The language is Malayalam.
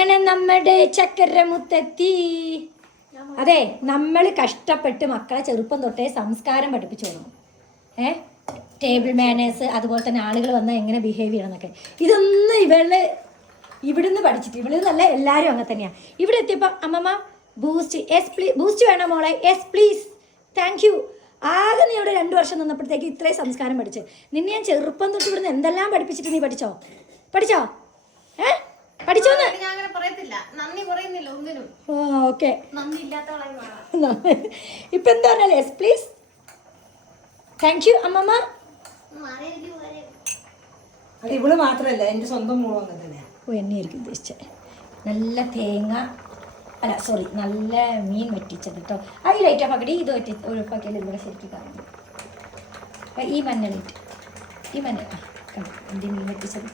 അങ്ങനെ നമ്മുടെ ചക്കരമുത്തെത്തി. അതെ, നമ്മൾ കഷ്ടപ്പെട്ട് മക്കളെ ചെറുപ്പം തൊട്ടേ സംസ്കാരം പഠിപ്പിച്ചു കൊടുക്കും. ടേബിൾ മാനേഴ്സ്, അതുപോലെ തന്നെ ആളുകൾ വന്നാൽ എങ്ങനെ ബിഹേവ് ചെയ്യണം എന്നൊക്കെ. ഇതൊന്നും ഇവിടുന്ന് പഠിച്ചിട്ട്, ഇവിടുന്നല്ല എല്ലാവരും അങ്ങനെ തന്നെയാണ്. ഇവിടെ എത്തിയപ്പോൾ അമ്മമ്മ ബൂസ്റ്റ്, ബൂസ്റ്റ് വേണോ മോളെ? Yes please, thank you. ആകെ നീ ഇവിടെ 2 വർഷം നിന്നപ്പോഴത്തേക്ക് ഇത്രയും സംസ്കാരം പഠിച്ച്. നിന്നെ ഞാൻ ചെറുപ്പം തൊട്ട് ഇവിടുന്ന് എന്തെല്ലാം പഠിപ്പിച്ചിട്ട് നീ പഠിച്ചോ? പഠിച്ചോന്ന്? ഓക്കെ, ഇപ്പൊ എന്താ പറഞ്ഞാൽ യെസ് പ്ലീസ്, താങ്ക് യു അമ്മമ്മ. അത് ഇവള് മാത്രല്ല, എന്റെ സ്വന്തം മോളും അങ്ങനെ തന്നെയാണ്. എന്നെയായിരിക്കും ഉദ്ദേശിച്ചത്. നല്ല തേങ്ങ അല്ല സോറി, നല്ല മീൻ വെട്ടിച്ചത് കേട്ടോ. ഈ ലൈറ്റ് ഓഫ് ആക്കി, ഇത് ഒഴിപ്പാക്കിയാൽ ഇവിടെ ശരിക്കും കാണുന്നു. ഈ മഞ്ഞളിട്ട്, ഈ മഞ്ഞൾ കണ്ടോ എൻ്റെ മീൻ വെട്ടിച്ചത്.